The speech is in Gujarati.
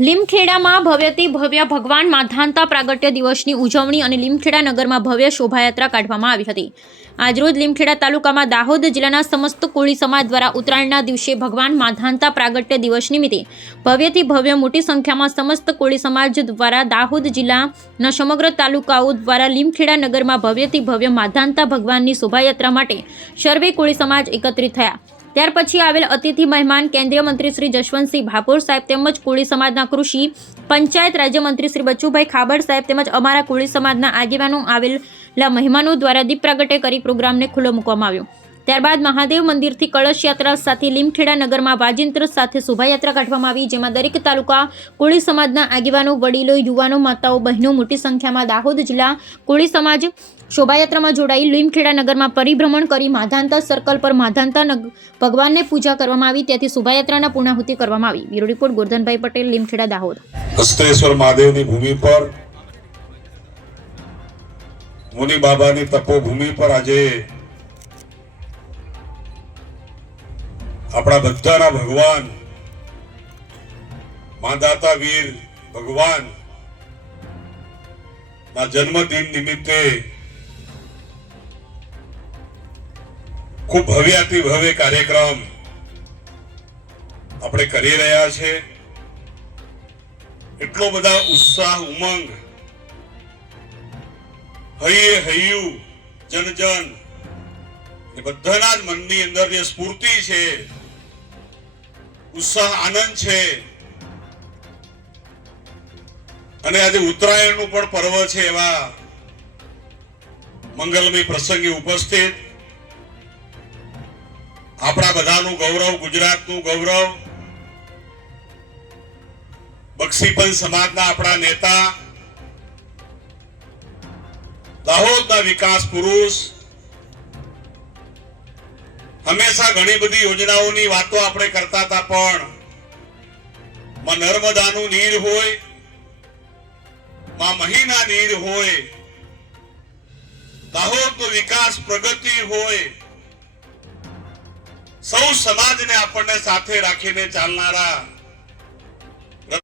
લીમખેડામાં ભવ્યથી ભવ્ય ભગવાન માધાનતા પ્રાગટ્ય દિવસની ઉજવણી અને લીમખેડા નગરમાં ભવ્ય શોભાયાત્રા કાઢવામાં આવી હતી. આજરોજ લીમખેડા તાલુકામાં દાહોદ જિલ્લાના સમસ્ત કોળી સમાજ દ્વારા ઉત્તરાયણના દિવસે ભગવાન માધાનતા પ્રાગટ્ય દિવસ નિમિત્તે ભવ્યથી ભવ્ય મોટી સંખ્યામાં સમસ્ત કોળી સમાજ દ્વારા દાહોદ જિલ્લાના સમગ્ર તાલુકાઓ દ્વારા લીમખેડા નગરમાં ભવ્યથી ભવ્ય માધાનતા ભગવાનની શોભાયાત્રા માટે સર્વે કોળી સમાજ એકત્રિત થયા. ત્યાર પછી આવેલ અતિથિ મહેમાન કેન્દ્રીય મંત્રી શ્રી જશવંતસિંહ ભાભોર સાહેબ તેમજ કોળી સમાજના કૃષિ, પંચાયત રાજ્યમંત્રી શ્રી બચુભાઈ ખાબડ સાહેબ તેમજ અમારા કોળી સમાજના આગેવાનો આવેલા મહેમાનો દ્વારા દીપ પ્રાગટ્ય કરી પ્રોગ્રામને ખુલ્લો મૂકવામાં આવ્યો. ત્યારબાદ મહાદેવ મંદિરથી કળશ યાત્રા સાથે લીમખેડા નગરમાં વાજિંત્ર સાથે શોભાયાત્રા કાઢવામાં આવી, જેમાં દરેક તાલુકા કોળી સમાજના આગેવાનો, વડીલો, યુવાનો, માતાઓ, બહેનો મોટી સંખ્યામાં દાહોદ જિલ્લા કોળી સમાજ શોભાયાત્રામાં જોડાઈ લીમખેડા નગરમાં પરિભ્રમણ કરી માધાંતા સર્કલ પર માધાંતા ભગવાનને પૂજા કરવામાં આવી, ત્યાંથી શોભાયાત્રાના પૂર્ણાહુતિ કરવામાં આવી. Bureau report, Gordhanbhai Patel, Limkheda, Dahod. Hasteshwar મહાદેવની ભૂમિ પર મુનિ બાબાની તપોભૂમિ પર આજે આપણા બધાના ભગવાન. માદાતા વીર ભગવાન. ના જન્મદિન નિમિત્તે ખૂબ ભવ્યાતિ ભવ્ય કાર્યક્રમ આપણે કરી રહ્યા છે. એટલો બધા ઉત્સાહ, ઉમંગ. હૈયે હૈયું, જન જન. બધાના જ મનની અંદર જે સ્ફૂર્તિ છે ઉત્સાહ આનંદ છે. અને આજે ઉત્તરાયણનું પણ પર્વ છે એવા મંગલમય પ્રસંગે ઉપસ્થિત. આપણા બધાનું ગૌરવ, ગુજરાતનું ગૌરવ. બક્ષીપંચ સમાજના આપણા નેતા. દાહોદના વિકાસ પુરુષ. હંમેશા ઘણી બધી યોજનાઓની વાતો આપણે કરતા હતા, પણ નર્મદાનું નીર હોય, માં મહીના નીર હોય દાહોદનો વિકાસ પ્રગતિ હોય, સૌ સમાજને આપણને સાથે રાખીને ચાલનારા